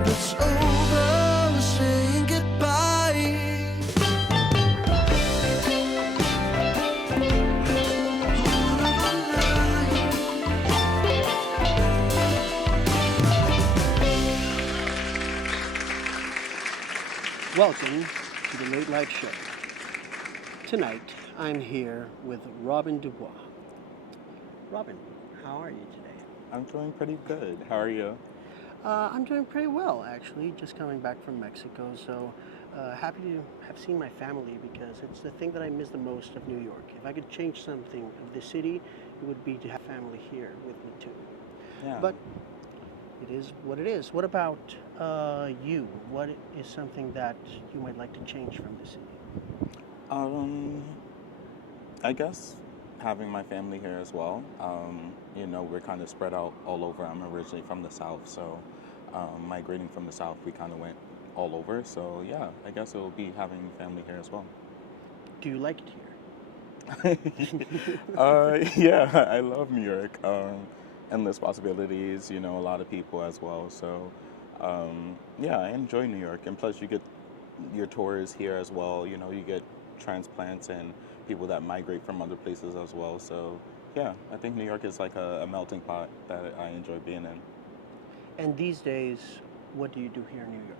but it's over, we're saying goodbye. Welcome to the Late Life Show. Tonight, I'm here with Robin Dubois. Robin, how are you today? I'm doing pretty good. How are you? I'm doing pretty well, actually. Just coming back from Mexico, so happy to have seen my family because it's the thing that I miss the most of New York. If I could change something of the city, it would be to have family here with me too. Yeah. But it is what it is. What about you? What is something that you might like to change from the city? I guess having my family here as well. We're kind of spread out all over. I'm originally from the South, so migrating from the South, we kind of went all over. So yeah, I guess it will be having family here as well. Do you like it here? Yeah, I love New York. Endless possibilities, a lot of people as well. So yeah, I enjoy New York. And plus you get your tours here as well. You get transplants and people that migrate from other places as well. So yeah, I think New York is like a melting pot that I enjoy being in. And these days, what do you do here in New York?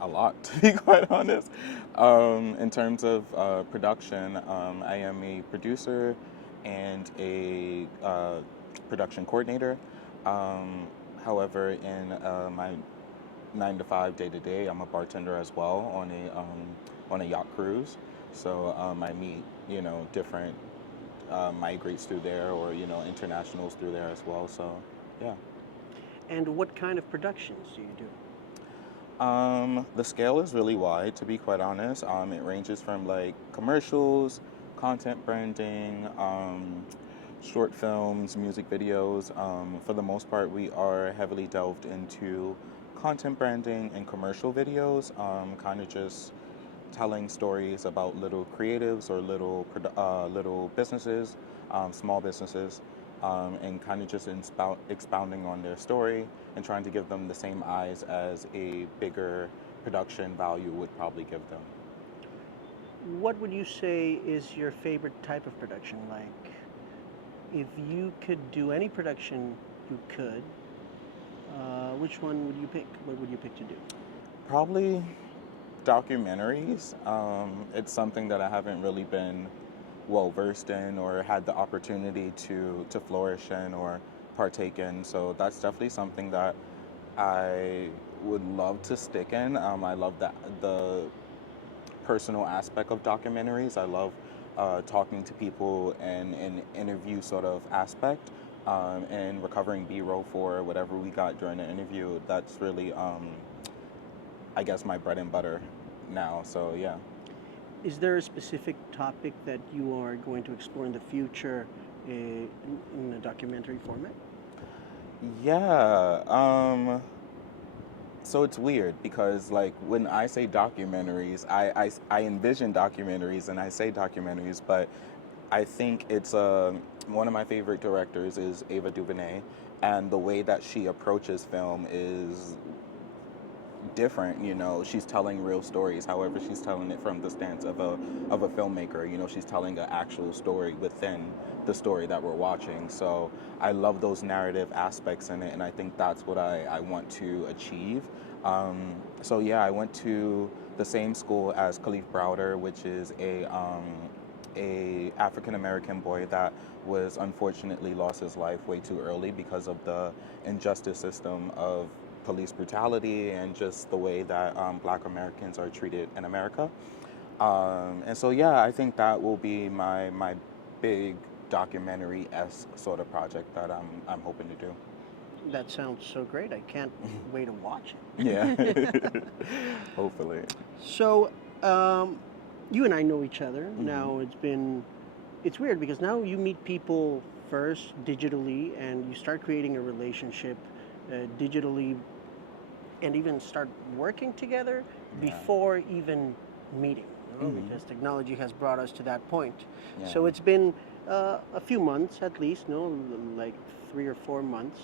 A lot, to be quite honest. In terms of production, I am a producer and a production coordinator. However, in my 9 to 5 day to day, I'm a bartender as well on a yacht cruise. So I meet different migrates through there, or internationals through there as well. So yeah. And what kind of productions do you do? The scale is really wide, to be quite honest. It ranges from like commercials, content branding, short films, music videos. For the most part, we are heavily delved into content branding and commercial videos, kind of just telling stories about little creatives or little businesses, small businesses, and kind of just expounding on their story and trying to give them the same eyes as a bigger production value would probably give them. What would you say is your favorite type of production? Like, if you could do any production you could, which one would you pick? What would you pick to do? Probably documentaries. It's something that I haven't really been well versed in or had the opportunity to flourish in or partake in. So that's definitely something that I would love to stick in. I love the personal aspect of documentaries. I love talking to people and an interview sort of aspect, and recovering B-roll for whatever we got during the interview. That's really, I guess, my bread and butter now. So yeah. Is there a specific topic that you are going to explore in the future in a documentary format? Yeah. So it's weird because like when I say documentaries, I envision documentaries and I say documentaries, but I think it's one of my favorite directors is Ava DuVernay, and the way that she approaches film is different. She's telling real stories. However, she's telling it from the stance of a filmmaker. She's telling an actual story within the story that we're watching. So I love those narrative aspects in it, and I think that's what I want to achieve. So yeah, I went to the same school as Khalif Browder, which is a African American boy that was unfortunately lost his life way too early because of the injustice system of police brutality and just the way that Black Americans are treated in America. And so yeah, I think that will be my big documentary-esque sort of project that I'm hoping to do. That sounds so great. I can't wait to watch it. Yeah. Hopefully. So, you and I know each other. Mm-hmm. Now it's weird because now you meet people first digitally and you start creating a relationship digitally and even start working together before even meeting, because technology has brought us to that point. Yeah. So it's been a few months at least, like 3 or 4 months,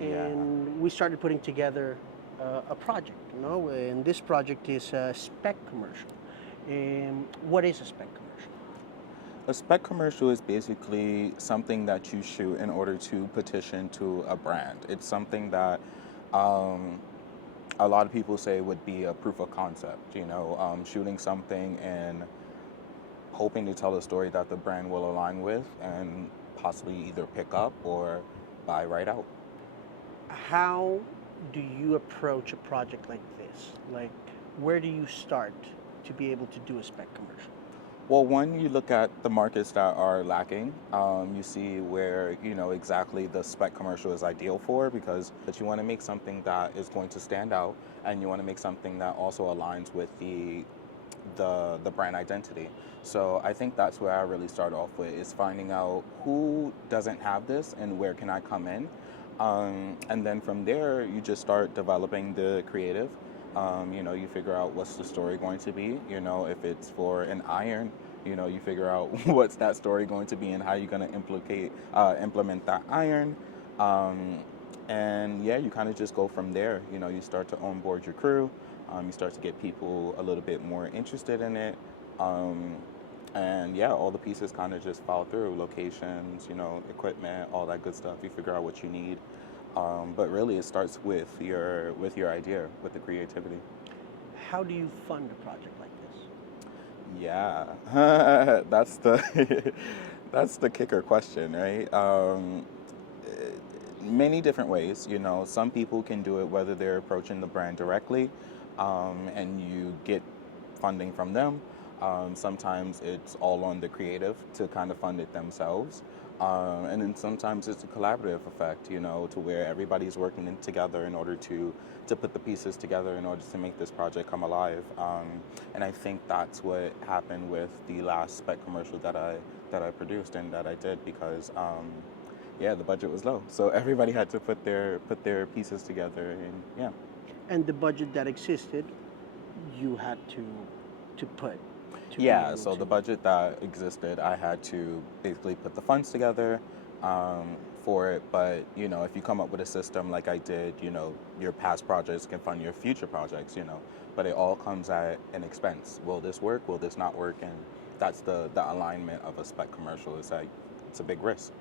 and we started putting together a project, and this project is a spec commercial. What is a spec commercial? A spec commercial is basically something that you shoot in order to petition to a brand. It's something that um, a lot of people say would be a proof of concept, shooting something and hoping to tell a story that the brand will align with and possibly either pick up or buy right out. How do you approach a project like this? Like, where do you start to be able to do a spec commercial? Well, one, you look at the markets that are lacking. You see where exactly the spec commercial is ideal for, because but you want to make something that is going to stand out, and you want to make something that also aligns with the brand identity. So I think that's where I really start off with, is finding out who doesn't have this and where can I come in. And then from there, you just start developing the creative. You figure out what's the story going to be. If it's for an iron, you figure out what's that story going to be and how you're going to implement that iron. And yeah, you kind of just go from there. You start to onboard your crew. You start to get people a little bit more interested in it. And yeah, all the pieces kind of just fall through: locations, equipment, all that good stuff. You figure out what you need. But really, it starts with your idea, with the creativity. How do you fund a project like this? Yeah, that's the that's the kicker question, right? Many different ways. Some people can do it whether they're approaching the brand directly, and you get funding from them. Sometimes it's all on the creative to kind of fund it themselves. And then sometimes it's a collaborative effect, to where everybody's working together in order to put the pieces together in order to make this project come alive. And I think that's what happened with the last spec commercial that I produced and that I did, because yeah, the budget was low, so everybody had to put their pieces together, and yeah. And the budget that existed, you had to put to be Yeah, able so to. the budget that existed, I had to basically put the funds together for it. But if you come up with a system like I did, your past projects can fund your future projects. But it all comes at an expense. Will this work? Will this not work? And that's the alignment of a spec commercial. Is that it's a big risk.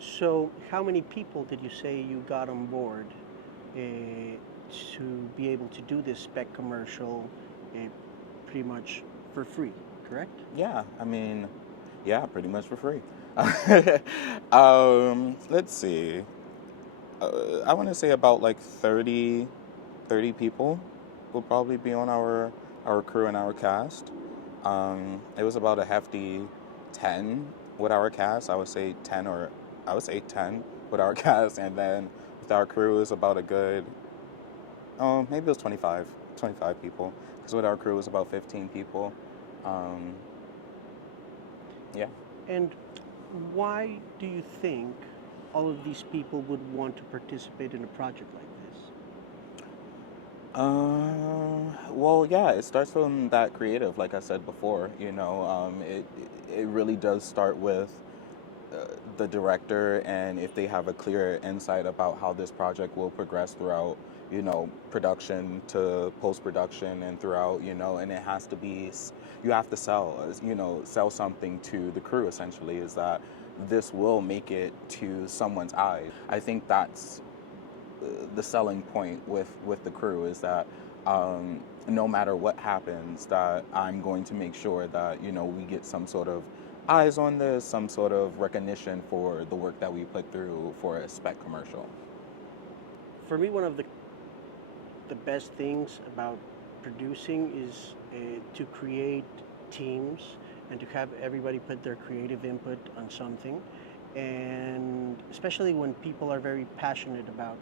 So, how many people did you say you got on board to be able to do this spec commercial uh, pretty much for free, correct? Yeah, I mean, yeah, pretty much for free. Let's see. I want to say about like 30 people will probably be on our crew and our cast. It was about a hefty 10 with our cast. I would say 10 with our cast, and then with our crew is about a good, maybe it was 25 people. Because with our crew it was about 15 people. Um, yeah. And why do you think all of these people would want to participate in a project like this? Well, yeah, it starts from that creative, like I said before. It really does start with the director, and if they have a clear insight about how this project will progress throughout, production to post production and throughout, and it has to be, you have to sell something to the crew. Essentially, is that this will make it to someone's eyes. I think that's the selling point with the crew, is that no matter what happens, that I'm going to make sure that we get some sort of eyes on this, some sort of recognition for the work that we put through for a spec commercial. For me, one of the best things about producing is to create teams and to have everybody put their creative input on something, and especially when people are very passionate about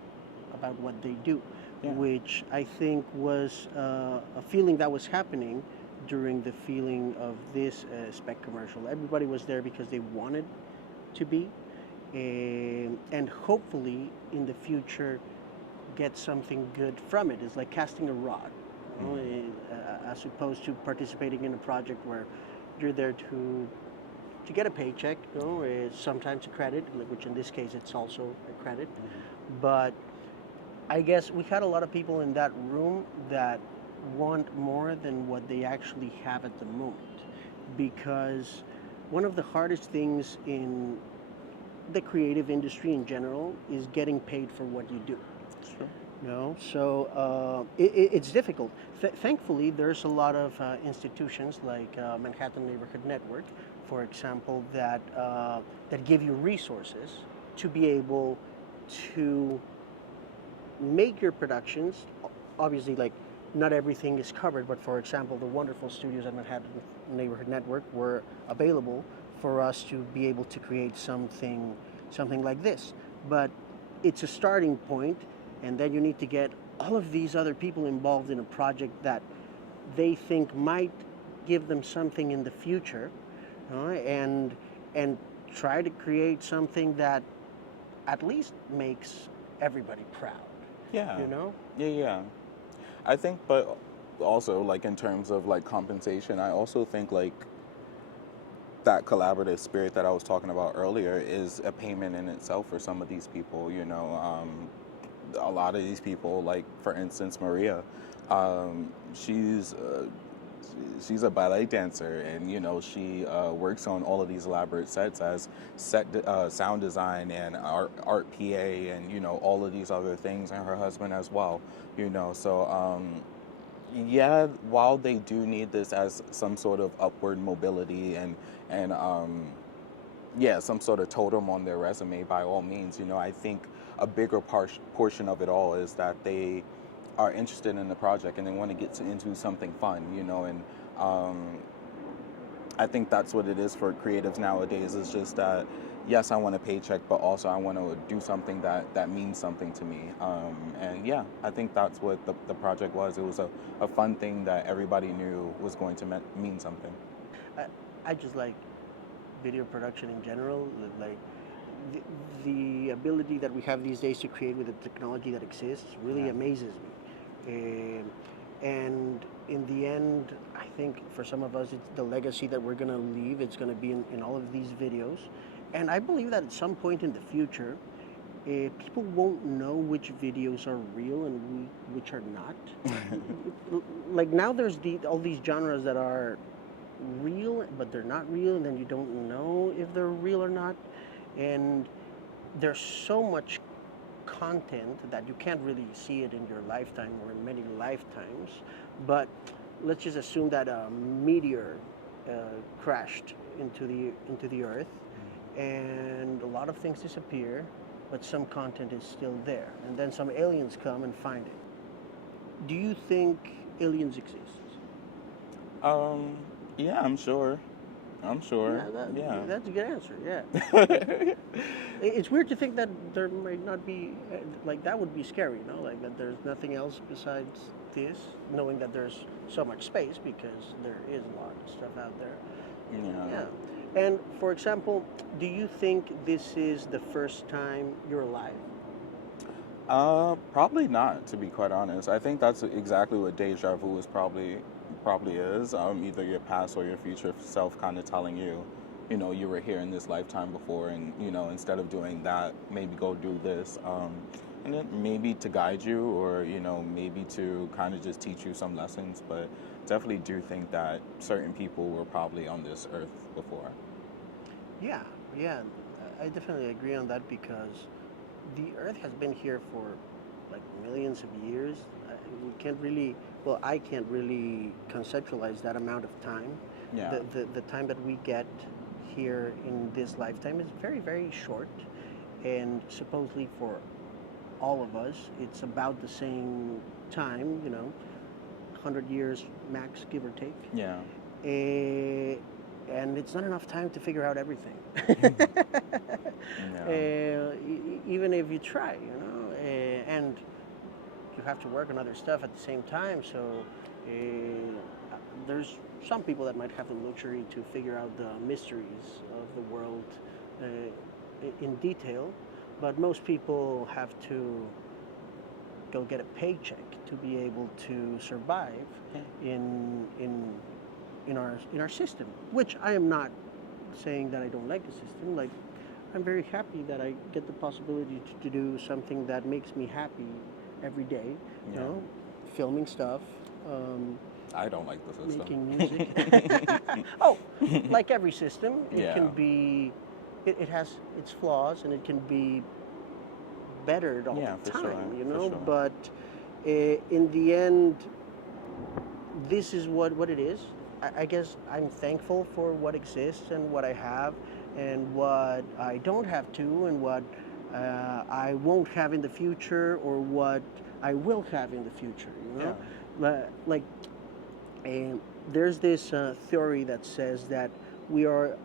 what they do, Yeah. which I think was a feeling that was happening during the feeling of this spec commercial. Everybody was there because they wanted to be, and hopefully in the future get something good from it. It's like casting a rod, as opposed to participating in a project where you're there to get a paycheck. Sometimes a credit, which in this case it's also a credit, but I guess we had a lot of people in that room that want more than what they actually have at the moment. Because one of the hardest things in the creative industry in general is getting paid for what you do. Sure. No, so it's difficult. Thankfully, there's a lot of institutions like Manhattan Neighborhood Network, for example, that give you resources to be able to make your productions. Obviously, like not everything is covered, but for example, the wonderful studios at Manhattan Neighborhood Network were available for us to be able to create something like this. But it's a starting point, and then you need to get all of these other people involved in a project that they think might give them something in the future, and try to create something that at least makes everybody proud. Yeah. You know? Yeah, yeah. I think, but also like in terms of like compensation, I also think like that collaborative spirit that I was talking about earlier is a payment in itself for some of these people. A lot of these people, like for instance, Maria, she's a ballet dancer, and she works on all of these elaborate sets as sound design and art PA, and all of these other things, and her husband as well. So yeah, while they do need this as some sort of upward mobility and yeah, some sort of totem on their resume, by all means, I think a bigger portion of it all is that they are interested in the project and they want to get into something fun, and I think that's what it is for creatives nowadays. It's just that, yes, I want a paycheck, but also I want to do something that means something to me. And yeah, I think that's what the project was. It was a fun thing that everybody knew was going to mean something. I, I just like video production in general. Like the, the ability that we have these days to create with the technology that exists really Yeah. amazes me. And in the end, I think for some of us, it's the legacy that we're going to leave. It's going to be in all of these videos. And I believe that at some point in the future, people won't know which videos are real and which are not. Like now, there's all these genres that are real, but they're not real, and then you don't know if they're real or not. And there's so much content that you can't really see it in your lifetime or in many lifetimes. But let's just assume that a meteor uh, crashed into the earth, and a lot of things disappear, but some content is still there, and then some aliens come and find it. Do you think aliens exist? Um, yeah, I'm sure. I'm sure. Yeah, Yeah. that's a good answer. Yeah. It's weird to think that there might not be, like, that would be scary, like that there's nothing else besides this, knowing that there's so much space because there is a lot of stuff out there. Yeah. Yeah. And for example, do you think this is the first time you're alive? Probably not, to be quite honest. I think that's exactly what deja vu is probably is. Either your past or your future self kind of telling you, you were here in this lifetime before, and instead of doing that, maybe go do this. And then maybe to guide you, or maybe to kind of just teach you some lessons. But definitely do think that certain people were probably on this earth before. Yeah, yeah, I definitely agree on that because the Earth has been here for like millions of years. We can't really, well, I can't really conceptualize that amount of time. Yeah. The time that we get here in this lifetime is very, very short. And supposedly for all of us, it's about the same time, 100 years max, give or take. Yeah. Eh, and it's not enough time to figure out everything. No. Even if you try, and you have to work on other stuff at the same time. So there's some people that might have the luxury to figure out the mysteries of the world in detail, but most people have to go get a paycheck to be able to survive in our system. Which I am not saying that I don't like the system. Like, I'm very happy that I get the possibility to do something that makes me happy every day, you Yeah. know, filming stuff, I don't like the making system. music. Oh, like every system, it Yeah. can be, it has its flaws and it can be bettered all Yeah, the for sure. time, you For know, sure. but in the end, this is what it is. I guess I'm thankful for what exists and what I have and what I don't have to and what I won't have in the future or what I will have in the future, you Yeah. know? Like, um, there's this theory that says that we are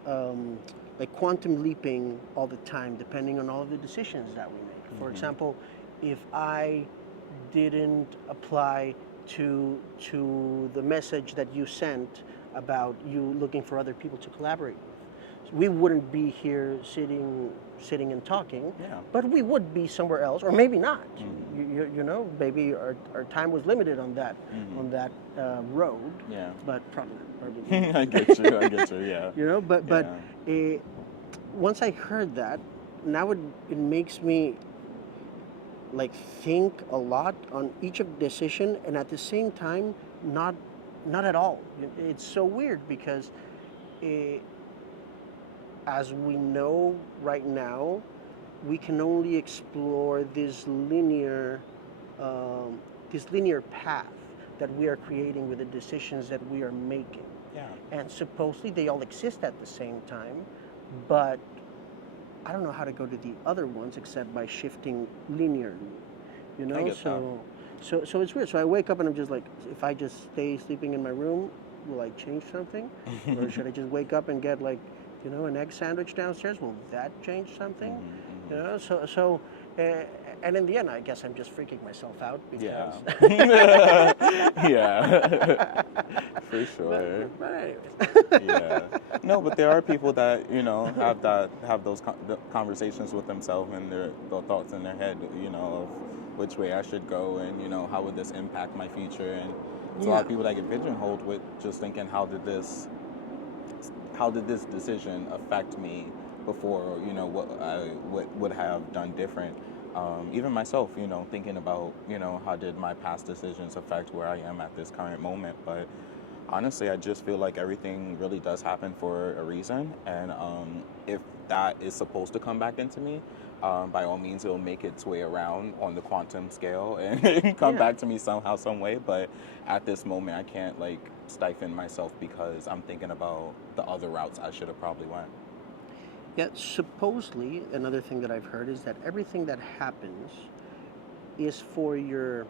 like quantum leaping all the time, depending on all of the decisions that we make. For example, if I didn't apply to the message that you sent about you looking for other people to collaborate with, we wouldn't be here sitting and talking, Yeah. but we would be somewhere else, or maybe not. You know, maybe our time was limited on that road, Yeah. but probably not. I get you. I get you. Yeah. You know, but Yeah. once I heard that, now it makes me like think a lot on each of the decision, and at the same time not at all. It's so weird because eh, as we know right now, we can only explore this linear path that we are creating with the decisions that we are making, Yeah. and supposedly they all exist at the same time, but I don't know how to go to the other ones except by shifting linearly, you I know. get that. So it's weird. So I wake up and I'm just like, if I just stay sleeping in my room, will I change something, or should I just wake up and get like, you know, an egg sandwich downstairs? Will that change something? You know. And in the end, I guess I'm just freaking myself out Yeah. because. Yeah. For sure. But anyways. Yeah. No, but there are people that have those conversations with themselves and the thoughts in their head, of which way I should go and how would this impact my future. And there's a lot of people that get pigeonholed with just thinking how did this decision affect me before, or what I would have done different. Even myself, thinking about how did my past decisions affect where I am at this current moment. But honestly, I just feel like everything really does happen for a reason, and if that is supposed to come back into me, by all means, it'll make its way around on the quantum scale and come back to me somehow, some way. But at this moment, I can't stifle myself because I'm thinking about the other routes I should have probably went. Yeah, supposedly, another thing that I've heard is that everything that happens is for your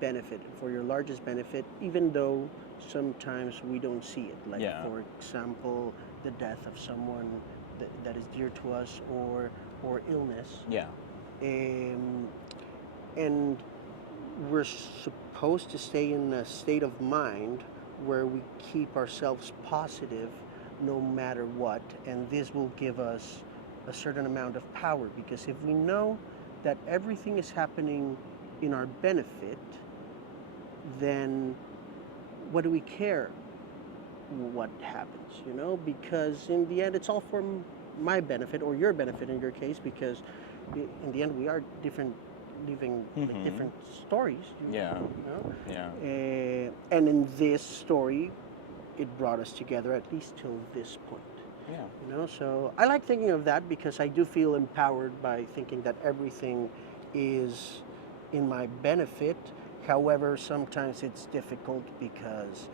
benefit, for your largest benefit, even though sometimes we don't see it. Like, for example, the death of someone that is dear to us, or illness. Yeah. And we're supposed to stay in a state of mind where we keep ourselves positive no matter what, and this will give us a certain amount of power, because if we know that everything is happening in our benefit, then what do we care what happens, because in the end it's all for my benefit or your benefit in your case, because in the end we are different, living different stories. Yeah. And in this story, it brought us together at least till this point. Yeah. So I like thinking of that because I do feel empowered by thinking that everything is in my benefit. However, sometimes it's difficult because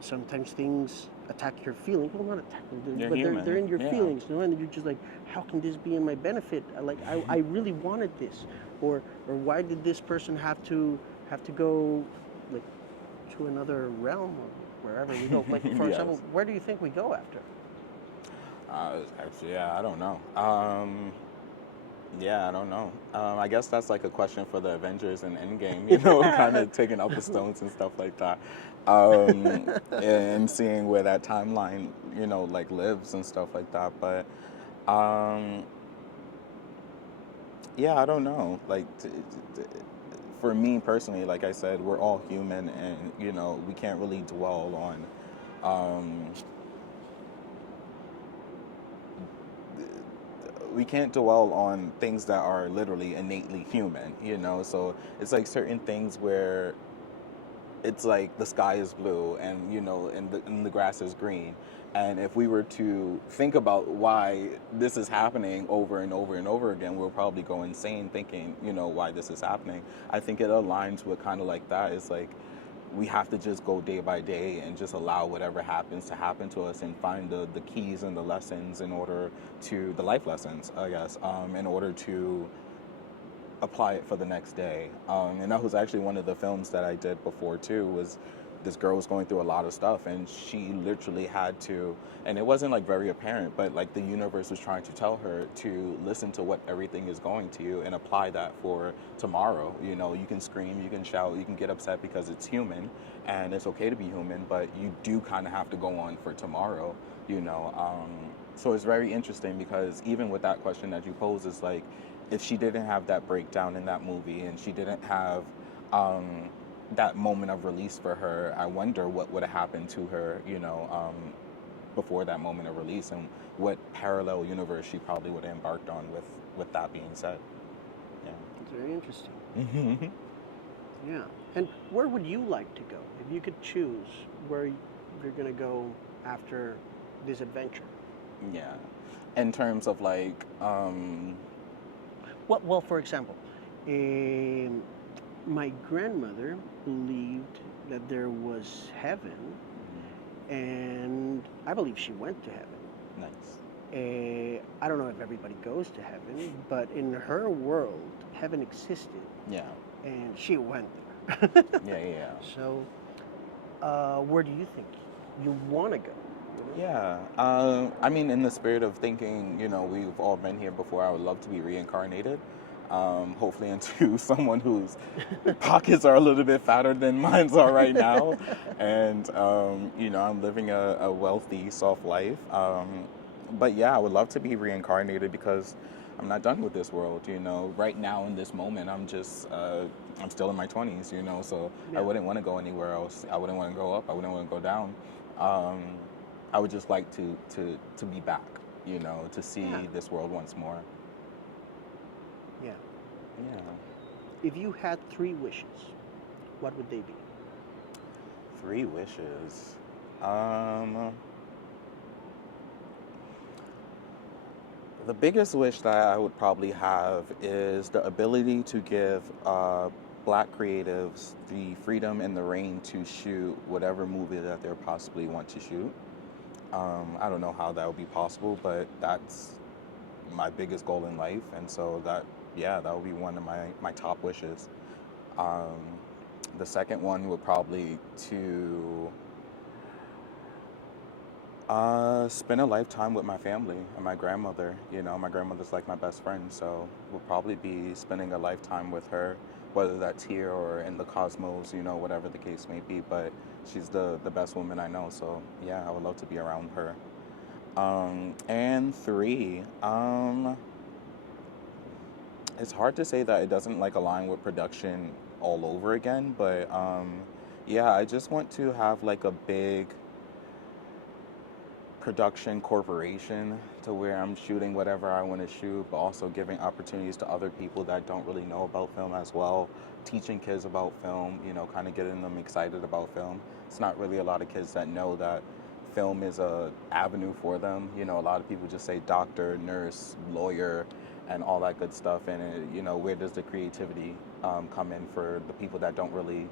sometimes things attack your feelings. Well, not attack them, They're but human. they're in your Yeah. feelings, and you're just like, how can this be in my benefit? I really wanted this, or why did this person have to go like to another realm or wherever we go? Like, for Yes. example, where do you think we go after? Actually, yeah, I don't know. Yeah, I don't know. I guess that's like a question for the Avengers and Endgame, kind of taking up the stones and stuff like that, and seeing where that timeline, lives and stuff like that. But yeah, I don't know. For me personally, like I said, we're all human, and we can't really dwell on we can't dwell on things that are literally innately human, you know. So it's like certain things where it's like the sky is blue and and the grass is green, and if we were to think about why this is happening over and over and over again, we'll probably go insane thinking why this is happening. I think it aligns with kind of like that. It's like we have to just go day by day and just allow whatever happens to happen to us and find the keys and the lessons in order to the life lessons, I guess, in order to apply it for the next day. And that was actually one of the films that I did before too. Was this girl was going through a lot of stuff, and she literally had to, and it wasn't like very apparent, but like the universe was trying to tell her to listen to what everything is going to you and apply that for tomorrow. You can scream, you can shout, you can get upset because it's human, and it's okay to be human, but you do kind of have to go on for tomorrow. So it's very interesting because even with that question that you pose, is like, if she didn't have that breakdown in that movie and she didn't have that moment of release for her, I wonder what would have happened to her, before that moment of release, and what parallel universe she probably would have embarked on with that being said. Yeah. It's very interesting. Mm-hmm. Yeah. And where would you like to go if you could choose where you're going to go after this adventure? Yeah. In terms of like, Well, for example, my grandmother believed that there was heaven, and I believe she went to heaven. nice. I don't know if everybody goes to heaven, but in her world, heaven existed, Yeah. and she went there. Yeah. So, where do you think you want to go? Yeah. I mean, in the spirit of thinking, we've all been here before. I would love to be reincarnated. Hopefully into someone whose pockets are a little bit fatter than mine's are right now. And, I'm living a wealthy, soft life. But yeah, I would love to be reincarnated because I'm not done with this world. Right now in this moment, I'm still in my 20s, so Yeah. I wouldn't want to go anywhere else. I wouldn't want to go up. I wouldn't want to go down. I would just like to be back, to see Yeah. this world once more. Yeah. Yeah. If you had 3 wishes, what would they be? 3 wishes. The biggest wish that I would probably have is the ability to give Black creatives the freedom and the reign to shoot whatever movie that they possibly want to shoot. I don't know how that would be possible, but that's my biggest goal in life, and so that would be one of my top wishes. The second one would probably to spend a lifetime with my family and my grandmother. My grandmother's like my best friend, so we'll probably be spending a lifetime with her, whether that's here or in the cosmos, whatever the case may be. But she's the best woman I know, so yeah, I would love to be around her. And 3, it's hard to say that it doesn't like align with production all over again, but yeah, I just want to have like a big production corporation to where I'm shooting whatever I want to shoot, but also giving opportunities to other people that don't really know about film as well, teaching kids about film, kind of getting them excited about film. It's not really a lot of kids that know that film is a avenue for them. A lot of people just say doctor, nurse, lawyer, and all that good stuff. And where does the creativity come in for the people that don't really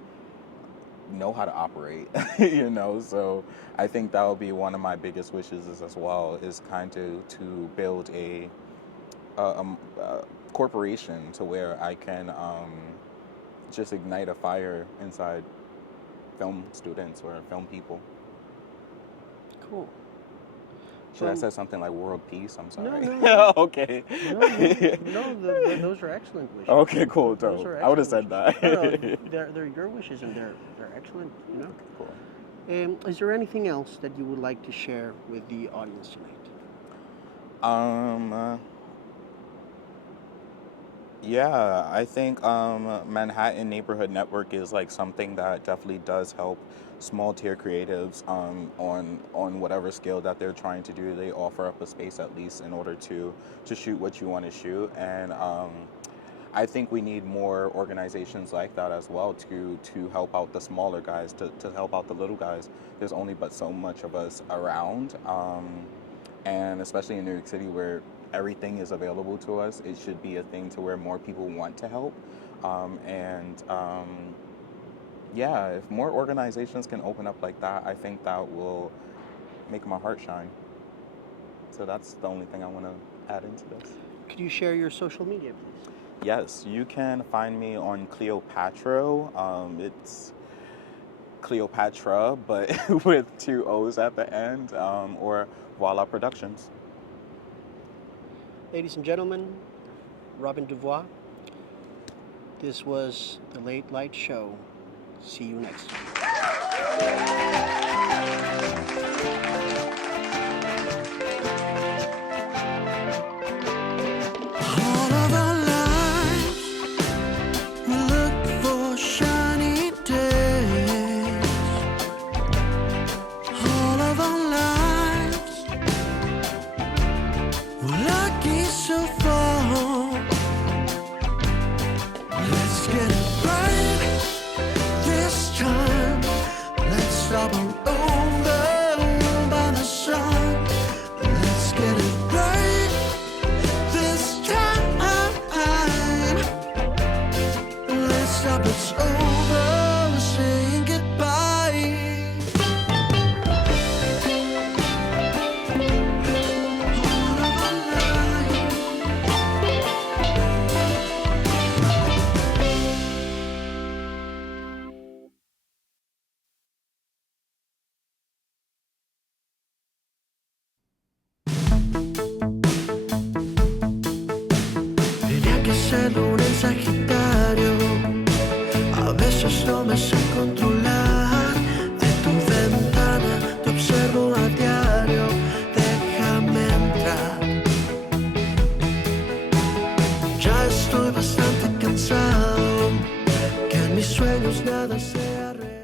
know how to operate? So I think that would be one of my biggest wishes as well, is kind of to build a corporation to where I can just ignite a fire inside film students or film people. Cool. Should I say something like world peace? I'm sorry. No. Okay. No, those are excellent wishes. Okay, cool, Those dope. are I would have excellent said wishes. that. No, they're your wishes, and they're excellent. Cool. Is there anything else that you would like to share with the audience tonight? Yeah, I think Manhattan Neighborhood Network is like something that definitely does help small tier creatives on whatever scale that they're trying to do. They offer up a space at least in order to shoot what you want to shoot, and I think we need more organizations like that as well to help out the smaller guys, to help out the little guys. There's only but so much of us around, and especially in New York City where everything is available to us, it should be a thing to where more people want to help. And Yeah, if more organizations can open up like that, I think that will make my heart shine. So that's the only thing I want to add into this. Could you share your social media, please? Yes, you can find me on Cleopatra. It's Cleopatra, but with two O's at the end, or Voila Productions. Ladies and gentlemen, Robin Duvois, this was The Late Light Show. See you next time. All of our lives, we look for shiny days. All of our lives, we're lucky so far. Let's get it right this time. Let's stop on over by the sun. Let's get it right this time. Let's stop, it's over, we're saying goodbye. All of our lives, vedi anche se luna in Sagittario, a veces no me sé controlar. De tu ventana te observo a diario, déjame entrar. Ya estoy bastante cansado, que en mis sueños nada sea real.